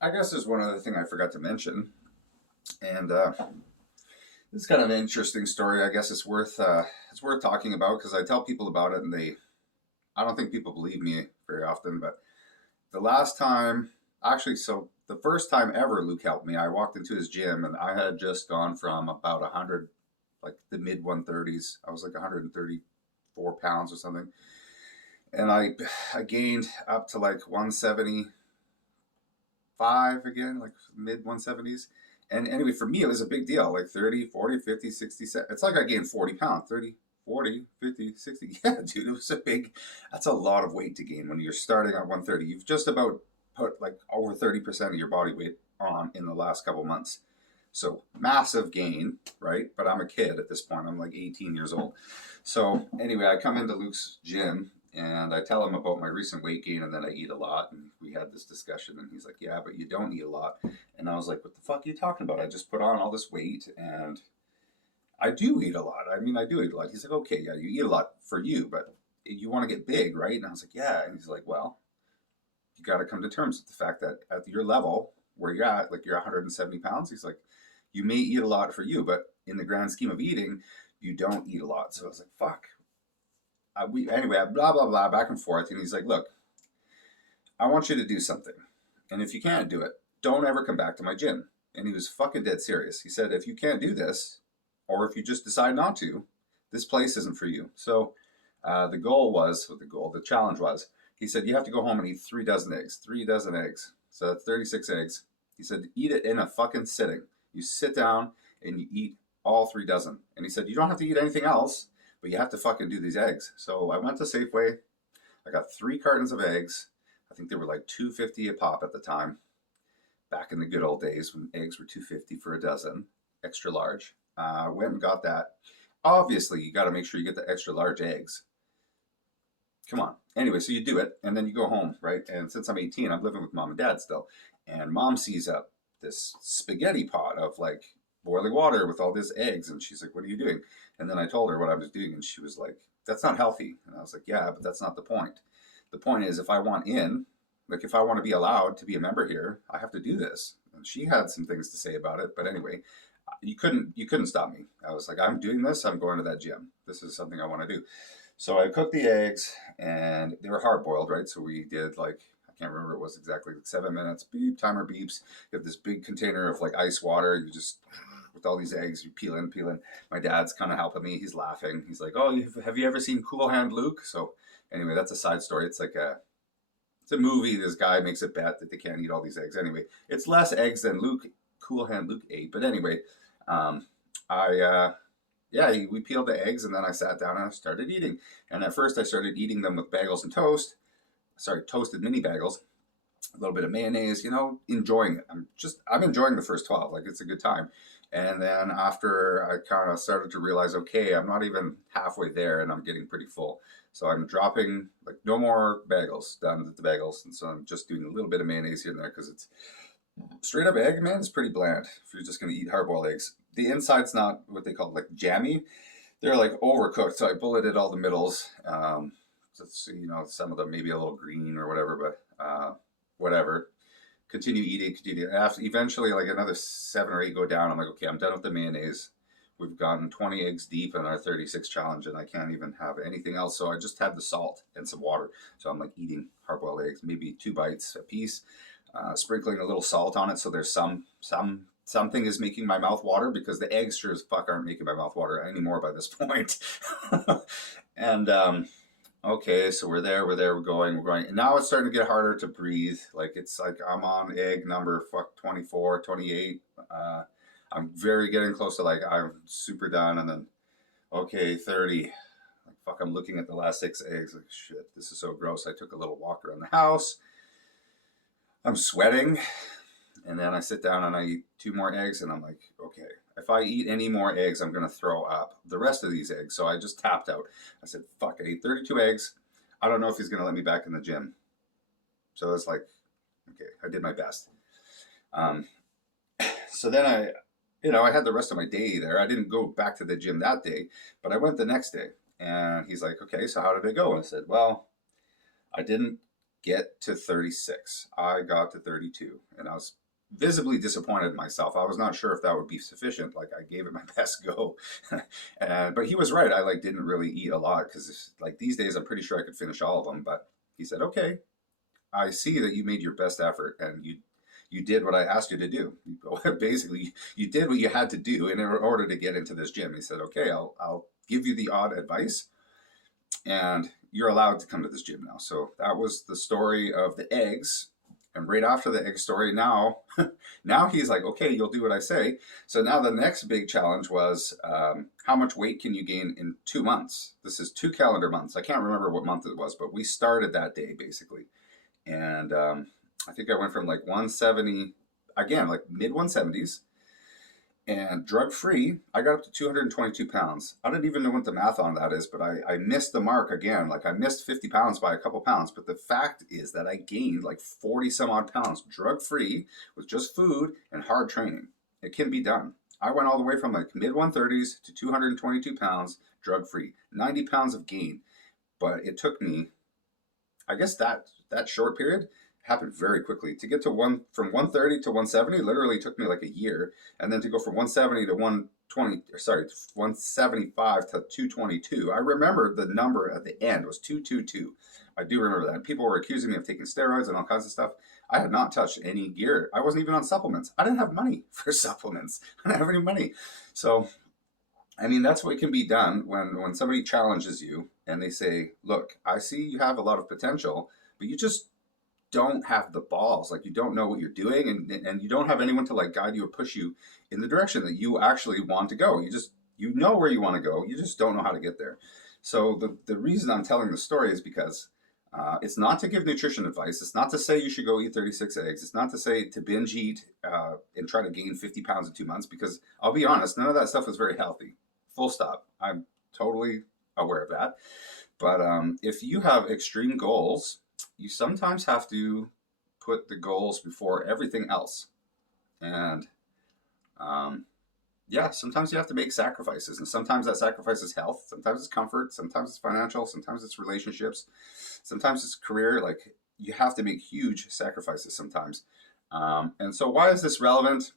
I guess there's one other thing I forgot to mention, and this is kind of an interesting story. I guess it's worth talking about because I tell people about it, and I don't think people believe me very often. But the last time, actually, so the first time ever Luke helped me, I walked into his gym, and I had just gone from about 100, like the mid 130s. I was like 134 pounds or something, and I gained up to like 175 again, like mid 170s. And anyway, for me, it was a big deal, like 30, 40, 50, 60. It's like I gained 40 pounds, 30, 40, 50, 60. Yeah, dude, it was that's a lot of weight to gain when you're starting at 130. You've just about put like over 30% of your body weight on in the last couple months. So massive gain, right? But I'm a kid at this point. I'm like 18 years old. So anyway, I come into Luke's gym and I tell him about my recent weight gain and then I eat a lot. And we had this discussion and he's like, yeah, but you don't eat a lot. And I was like, what the fuck are you talking about? I just put on all this weight and I do eat a lot. I mean, I do eat a lot. He's like, okay, yeah, you eat a lot for you, but you want to get big, right? And I was like, yeah. And he's like, well, you got to come to terms with the fact that at your level where you're at, like you're 170 pounds, he's like, you may eat a lot for you, but in the grand scheme of eating, you don't eat a lot. So I was like, fuck. Anyway, blah, blah, blah, back and forth. And he's like, look, I want you to do something. And if you can't do it, don't ever come back to my gym. And he was fucking dead serious. He said, if you can't do this, or if you just decide not to, this place isn't for you. So the challenge was, he said, you have to go home and eat 3 dozen eggs. 3 dozen eggs. So that's 36 eggs. He said, eat it in a fucking sitting. You sit down and you eat all 3 dozen. And he said, you don't have to eat anything else, but you have to fucking do these eggs. So I went to Safeway. I got 3 cartons of eggs. I think they were like $2.50 a pop at the time. Back in the good old days when eggs were $2.50 for a dozen, extra large. Went and got that. Obviously, you got to make sure you get the extra large eggs. Come on. Anyway, so you do it, and then you go home, right? And since I'm 18, I'm living with mom and dad still. And mom sees up this spaghetti pot of like boiling water with all these eggs, and she's like, "What are you doing?" And then I told her what I was doing, and she was like, "That's not healthy." And I was like, "Yeah, but that's not the point. The point is, if I want in, like if I want to be allowed to be a member here, I have to do this." And she had some things to say about it, but anyway, you couldn't stop me. I was like, I'm doing this. I'm going to that gym. This is something I want to do. So I cooked the eggs, and they were hard boiled, right? So we did like I can't remember it was exactly like 7 minutes. Beep, timer beeps. You have this big container of like ice water. You just with all these eggs, you peel in, peel in. My dad's kind of helping me. He's laughing. He's like, "Oh, have you ever seen Cool Hand Luke?" So anyway, that's a side story. It's a movie. This guy makes a bet that they can't eat all these eggs. Anyway, it's less eggs than Cool Hand Luke ate. But anyway, um, yeah, we peeled the eggs and then I sat down and I started eating. And at first I started eating them with bagels and toast. Sorry, toasted mini bagels, a little bit of mayonnaise, enjoying it. I'm enjoying the first 12. Like it's a good time. And then after I kind of started to realize, okay, I'm not even halfway there and I'm getting pretty full. So I'm dropping like no more bagels, done with the bagels. And so I'm just doing a little bit of mayonnaise here and there because it's straight up egg, man, is pretty bland if you're just going to eat hard boiled eggs. The inside's not what they call like jammy. They're like overcooked. So I bulleted all the middles. So, some of them maybe a little green or whatever, but whatever. Continue eating, continue. After eventually, like another 7 or 8 go down. I'm like, okay, I'm done with the mayonnaise. We've gotten 20 eggs deep in our 36 challenge, and I can't even have anything else. So I just had the salt and some water. So I'm like eating hard boiled eggs, maybe 2 bites a piece, sprinkling a little salt on it. So there's something is making my mouth water because the eggs sure as fuck aren't making my mouth water anymore by this point. And okay, so we're there, we're going. And now it's starting to get harder to breathe. Like it's like I'm on egg number 24, 28. I'm very getting close to like I'm super done, and then okay, 30. Like fuck, I'm looking at the last 6 eggs. Like shit, this is so gross. I took a little walk around the house. I'm sweating, and then I sit down and I eat 2 more eggs, and I'm like, okay, if I eat any more eggs, I'm gonna throw up the rest of these eggs. So I just tapped out. I said, fuck, I ate 32 eggs. I don't know if he's gonna let me back in the gym. So it's like, okay, I did my best. Um, so then I had the rest of my day there. I didn't go back to the gym that day, but I went the next day. And he's like, okay, so how did it go? And I said, well, I didn't get to 36. I got to 32, and I was visibly disappointed in myself. I was not sure if that would be sufficient. Like, I gave it my best go. But he was right. I like didn't really eat a lot because like these days I'm pretty sure I could finish all of them. But he said, okay, I see that you made your best effort and you did what I asked you to do. Basically, you did what you had to do in order to get into this gym. He said, okay, I'll give you the odd advice, and you're allowed to come to this gym now. So that was the story of the eggs. And right after the egg story, now he's like, okay, you'll do what I say. So now the next big challenge was how much weight can you gain in 2 months? This is 2 calendar months. I can't remember what month it was, but we started that day basically. And I think I went from like 170, again, like mid 170s, and drug free, I got up to 222 pounds. I don't even know what the math on that is, but I missed the mark again. Like I missed 50 pounds by a couple pounds. But the fact is that I gained like 40 some odd pounds drug free with just food and hard training. It can be done. I went all the way from like mid 130s to 222 pounds drug free, 90 pounds of gain. But it took me, I guess that short period happened very quickly. To get to from 130 to 170 literally took me like a year, and then to go from 170 to 175 to 222. I remember the number at the end was 222. I do remember that. People were accusing me of taking steroids and all kinds of stuff. I had not touched any gear. I wasn't even on supplements. I didn't have money for supplements. I didn't have any money. So, I mean, that's what can be done when somebody challenges you and they say, look, I see you have a lot of potential, but you just don't have the balls. Like, you don't know what you're doing, and you don't have anyone to like guide you or push you in the direction that you actually want to go. You know where you want to go. You just don't know how to get there. So the reason I'm telling the story is because it's not to give nutrition advice. It's not to say you should go eat 36 eggs. It's not to say to binge eat and try to gain 50 pounds in 2 months, because I'll be honest, none of that stuff is very healthy. Full stop. I'm totally aware of that. But if you have extreme goals, you sometimes have to put the goals before everything else. And yeah, sometimes you have to make sacrifices. And sometimes that sacrifice is health. Sometimes it's comfort. Sometimes it's financial. Sometimes it's relationships. Sometimes it's career. Like, you have to make huge sacrifices sometimes. And so why is this relevant?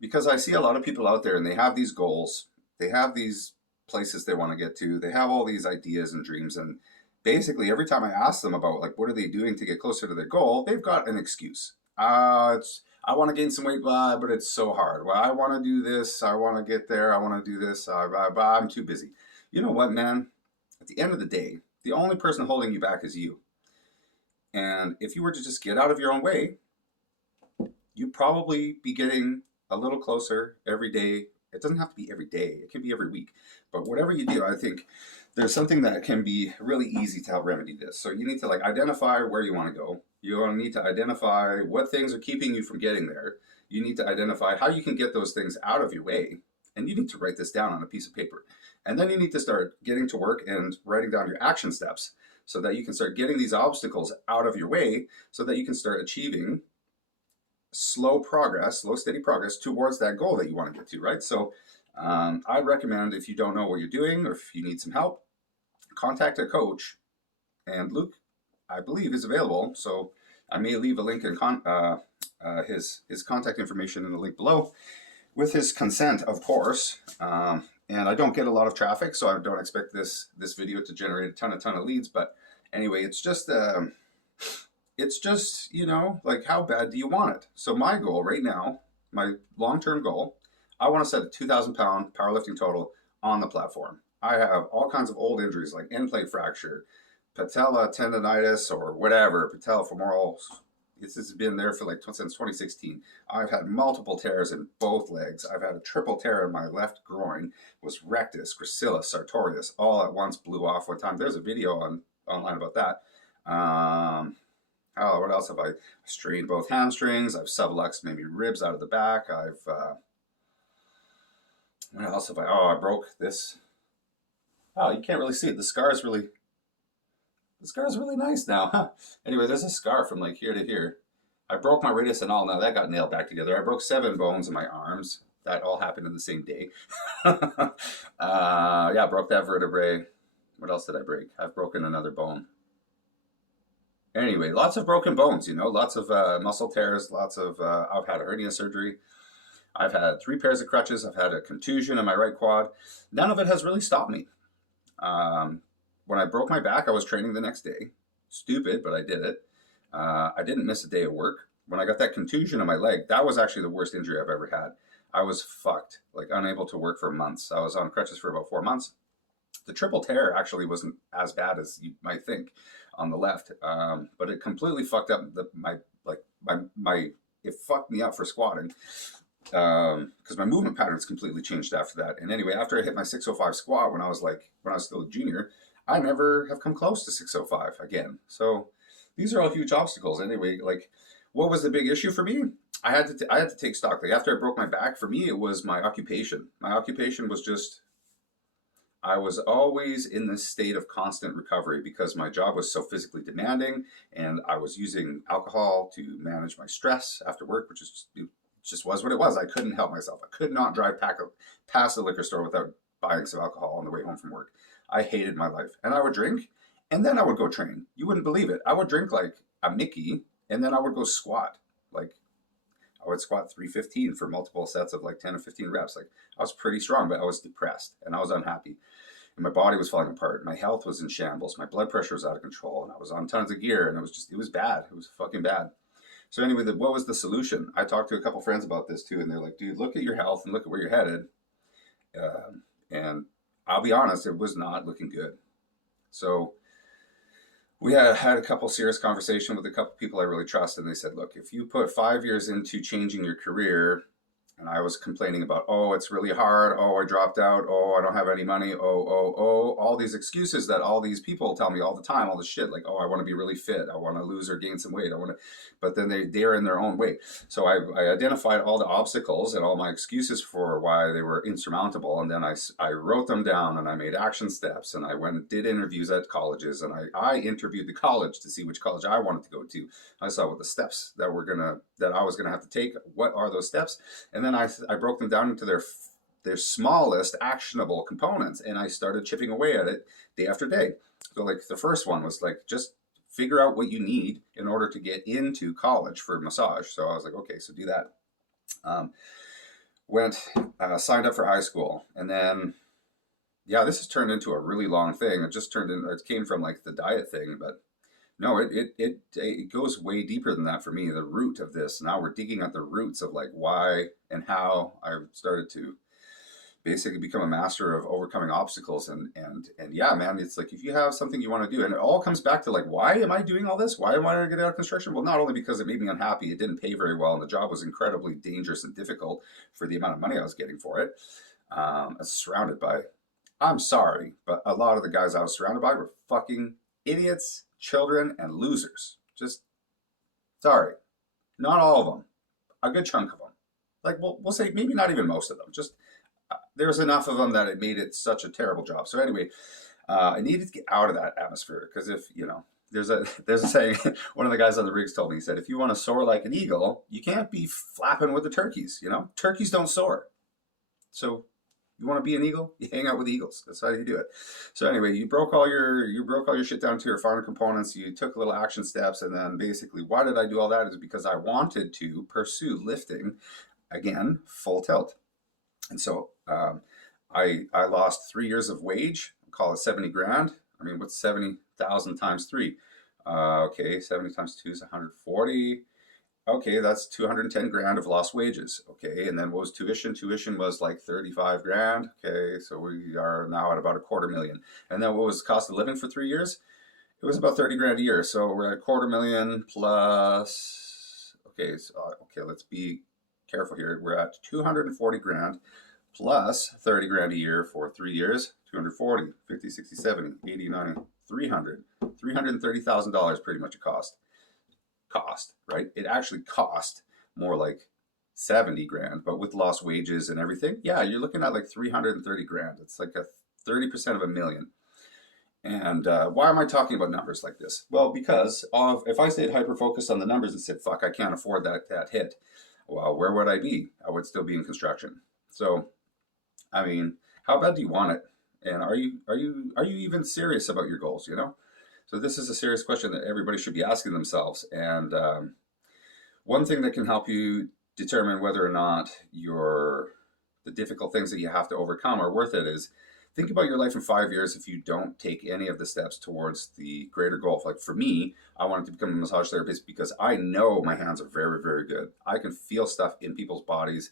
Because I see a lot of people out there and they have these goals. They have these places they want to get to. They have all these ideas and dreams, and basically every time I ask them about like what are they doing to get closer to their goal, they've got an excuse. I want to gain some weight, but it's so hard. Well, I want to do this. I want to get there. I want to do this. But I'm too busy. You know what, man? At the end of the day, the only person holding you back is you. And if you were to just get out of your own way, you'd probably be getting a little closer every day. It doesn't have to be every day. It can be every week. But whatever you do, I think there's something that can be really easy to help remedy this. So you need to like identify where you want to go. You need to identify what things are keeping you from getting there. You need to identify how you can get those things out of your way. And you need to write this down on a piece of paper. And then you need to start getting to work and writing down your action steps so that you can start getting these obstacles out of your way so that you can start achieving slow, steady progress towards that goal that you want to get to, right? So I recommend, if you don't know what you're doing or if you need some help, contact a coach. And Luke, I believe, is available. So I may leave a link in his contact information in the link below, with his consent, of course. And I don't get a lot of traffic, so I don't expect this video to generate a ton of leads. But anyway, it's just you know, like, how bad do you want it? So my goal right now, my long-term goal, I want to set a 2,000 pound powerlifting total on the platform. I have all kinds of old injuries like end plate fracture, patella tendonitis, or whatever, patellofemoral. It's been there for like since 2016. I've had multiple tears in both legs. I've had a triple tear in my left groin. It was rectus, gracilis, sartorius, all at once, blew off one time. There's a video online about that. What else have I strained? Both hamstrings. I've subluxed maybe ribs out of the back. What else have I broke this. Oh, you can't really see it. The scar is really nice now, huh? Anyway, there's a scar from like here to here. I broke my radius and all. Now that got nailed back together. I broke 7 bones in my arms. That all happened in the same day. Yeah, I broke that vertebrae. What else did I break? I've broken another bone. Anyway, lots of broken bones, you know, lots of muscle tears, lots of, I've had a hernia surgery. I've had 3 pairs of crutches. I've had a contusion in my right quad. None of it has really stopped me. When I broke my back, I was training the next day. Stupid, but I did it. I didn't miss a day of work. When I got that contusion in my leg, that was actually the worst injury I've ever had. I was fucked, like unable to work for months. I was on crutches for about 4 months. The triple tear actually wasn't as bad as you might think on the left, but it completely fucked up it fucked me up for squatting because my movement patterns completely changed after that. And anyway, after I hit my 605 squat when I was still a junior, I never have come close to 605 again. So these are all huge obstacles. Anyway, like what was the big issue for me? I had to take stock. Like after I broke my back, for me it was my occupation. My occupation was just I was always in this state of constant recovery because my job was so physically demanding, and I was using alcohol to manage my stress after work, which is just was what it was. I couldn't help myself. I could not drive past the liquor store without buying some alcohol on the way home from work. I hated my life, and I would drink, and then I would go train. You wouldn't believe it. I would drink like a Mickey, and then I would go squat. Like I would squat 315 for multiple sets of like 10 or 15 reps. Like I was pretty strong, but I was depressed and I was unhappy. And my body was falling apart. My health was in shambles. My blood pressure was out of control, and I was on tons of gear, and it was bad. It was fucking bad. So anyway, what was the solution? I talked to a couple friends about this too, and they're like, dude, look at your health and look at where you're headed. And I'll be honest, it was not looking good. So we had a couple serious conversation with a couple people I really trust, and they said, look, if you put 5 years into changing your career, and I was complaining about, oh, it's really hard. Oh, I dropped out. Oh, I don't have any money. Oh, all these excuses that all these people tell me all the time, all this shit. Like, oh, I want to be really fit. I want to lose or gain some weight. But then they're in their own way. So I identified all the obstacles and all my excuses for why they were insurmountable. And then I wrote them down, and I made action steps, and I went and did interviews at colleges, and I interviewed the college to see which college I wanted to go to. I saw what the steps that I was gonna have to take. What are those steps? And then I broke them down into their smallest actionable components, and I started chipping away at it day after day. So like the first one was like, just figure out what you need in order to get into college for massage. So I was like, okay, so do that. Signed up for high school, and then this has turned into a really long thing. It came from like the diet thing, but no, it goes way deeper than that for me. The root of this. Now we're digging at the roots of like why and how I've started to basically become a master of overcoming obstacles. And yeah, man, it's like if you have something you want to do, and it all comes back to like, why am I doing all this? Why am I getting out of construction? Well, not only because it made me unhappy, it didn't pay very well, and the job was incredibly dangerous and difficult for the amount of money I was getting for it. I was surrounded by, I'm sorry, but a lot of the guys I was surrounded by were fucking idiots, children, and losers. Just sorry, not all of them, a good chunk of them. Like we'll say maybe not even most of them. Just there's enough of them that it made it such a terrible job. So anyway, I needed to get out of that atmosphere because if there's a saying. One of the guys on the rigs told me, he said, if you want to soar like an eagle, you can't be flapping with the turkeys. Turkeys don't soar. So you want to be an eagle? You hang out with eagles. That's how you do it. So anyway, you broke all your shit down to your final components. You took little action steps, and then basically, why did I do all that? Is because I wanted to pursue lifting again, full tilt. And so I lost 3 years of wage. Call it 70 grand. I mean, what's 70,000 times 3? Okay, 70 times 2 is 140. Okay, that's 210 grand of lost wages. Okay, and then what was tuition? Tuition was like 35 grand. Okay, so we are now at about $250,000. And then what was the cost of living for 3 years? It was about 30 grand a year. So we're at $250,000 plus. Okay, let's be careful here. We're at 240 grand plus 30 grand a year for 3 years. 240, 50, 60, 70, 80, 90, 300. $330,000 pretty much a cost, right? It actually cost more like 70 grand, but with lost wages and everything, yeah, you're looking at like 330 grand. It's like a 30% of a million. And why am I talking about numbers like this? Well, because if I stayed hyper-focused on the numbers and said, fuck, I can't afford that hit, well, where would I be? I would still be in construction. So, I mean, how bad do you want it? And are you even serious about your goals, So this is a serious question that everybody should be asking themselves. And one thing that can help you determine whether or not the difficult things that you have to overcome are worth it is think about your life in 5 years if you don't take any of the steps towards the greater goal. Like for me, I wanted to become a massage therapist because I know my hands are very, very good. I can feel stuff in people's bodies,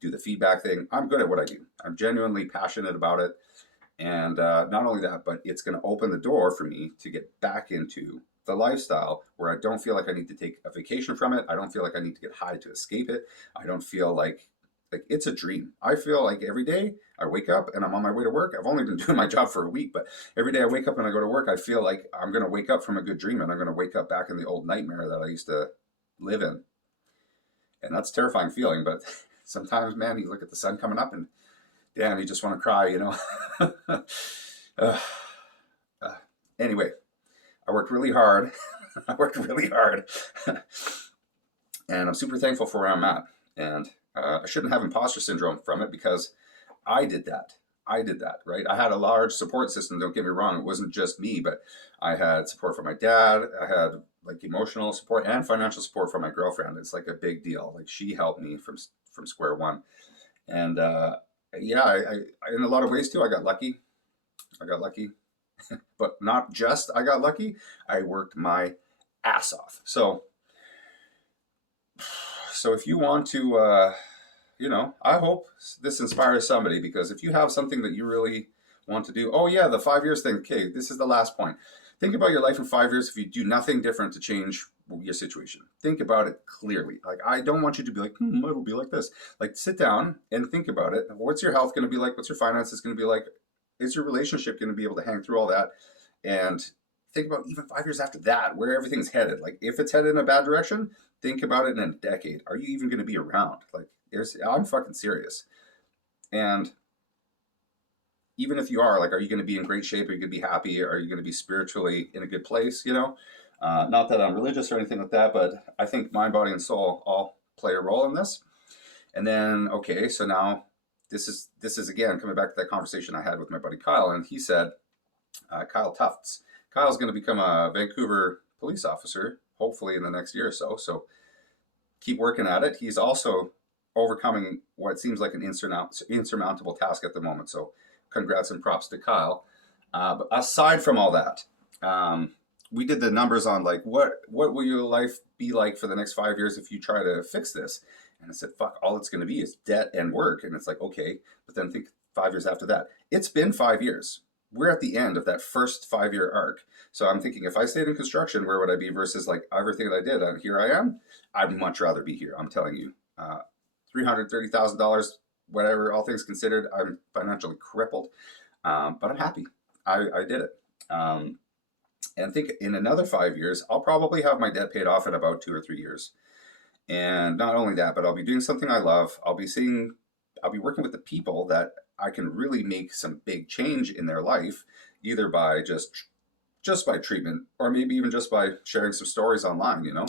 do the feedback thing. I'm good at what I do. I'm genuinely passionate about it. And not only that, but it's going to open the door for me to get back into the lifestyle where I don't feel like I need to take a vacation from it. I don't feel like I need to get high to escape it. I don't feel like it's a dream. I feel like every day I wake up and I'm on my way to work. I've only been doing my job for a week, but every day I wake up and I go to work, I feel like I'm going to wake up from a good dream and I'm going to wake up back in the old nightmare that I used to live in. And that's a terrifying feeling, but sometimes, man, you look at the sun coming up and damn, you just want to cry, you know? Anyway, I worked really hard. And I'm super thankful for where I'm at. And I shouldn't have imposter syndrome from it because I did that, right? I had a large support system, don't get me wrong. It wasn't just me, but I had support from my dad. I had like emotional support and financial support from my girlfriend. It's like a big deal. Like she helped me from square one. And yeah, I in a lot of ways too, I got lucky. But not just I got lucky. I worked my ass off. So if you want to, you know, I hope this inspires somebody, because if you have something that you really want to do, oh yeah, the 5 years thing. Okay, this is the last point. Think about your life in 5 years if you do nothing different to change your situation. Think about it clearly. Like, I don't want you to be like, it'll be like this. Like, sit down and think about it. What's your health going to be like? What's your finances going to be like? Is your relationship going to be able to hang through all that? And think about even 5 years after that, where everything's headed. Like, if it's headed in a bad direction, think about it in a decade. Are you even going to be around? Like, I'm fucking serious. And even if you are, like, are you going to be in great shape? Are you going to be happy? Are you going to be spiritually in a good place? You know, not that I'm religious or anything like that, but I think mind, body, and soul all play a role in this. And then, okay, so now this is again coming back to that conversation I had with my buddy Kyle, and he said, Kyle Tufts. Kyle's going to become a Vancouver police officer, hopefully in the next year or so. So keep working at it. He's also overcoming what seems like an insurmountable task at the moment. So congrats and props to Kyle. But aside from all that, we did the numbers on like what will your life be like for the next 5 years if you try to fix this? And I said, fuck, all it's going to be is debt and work. And it's like, okay, but then think 5 years after that. It's been 5 years. We're at the end of that first 5 year arc. So I'm thinking, if I stayed in construction, where would I be versus like everything that I did? And here I am. I'd much rather be here. I'm telling you, $330,000, whatever, all things considered, I'm financially crippled, but I'm happy. I did it. And think in another 5 years, I'll probably have my debt paid off in about 2 or 3 years. And not only that, but I'll be doing something I love. I'll be working with the people that I can really make some big change in their life, either by just by treatment, or maybe even just by sharing some stories online, you know,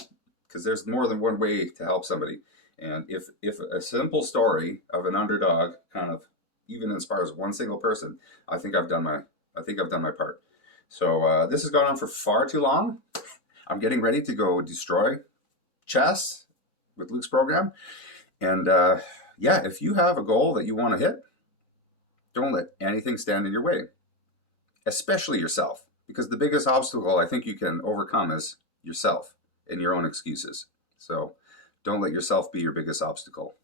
because there's more than one way to help somebody. And if a simple story of an underdog kind of even inspires one single person, I think I've done my part. So this has gone on for far too long. I'm getting ready to go destroy chess with Luke's program. And yeah, if you have a goal that you want to hit, don't let anything stand in your way, especially yourself, because the biggest obstacle I think you can overcome is yourself and your own excuses. So don't let yourself be your biggest obstacle.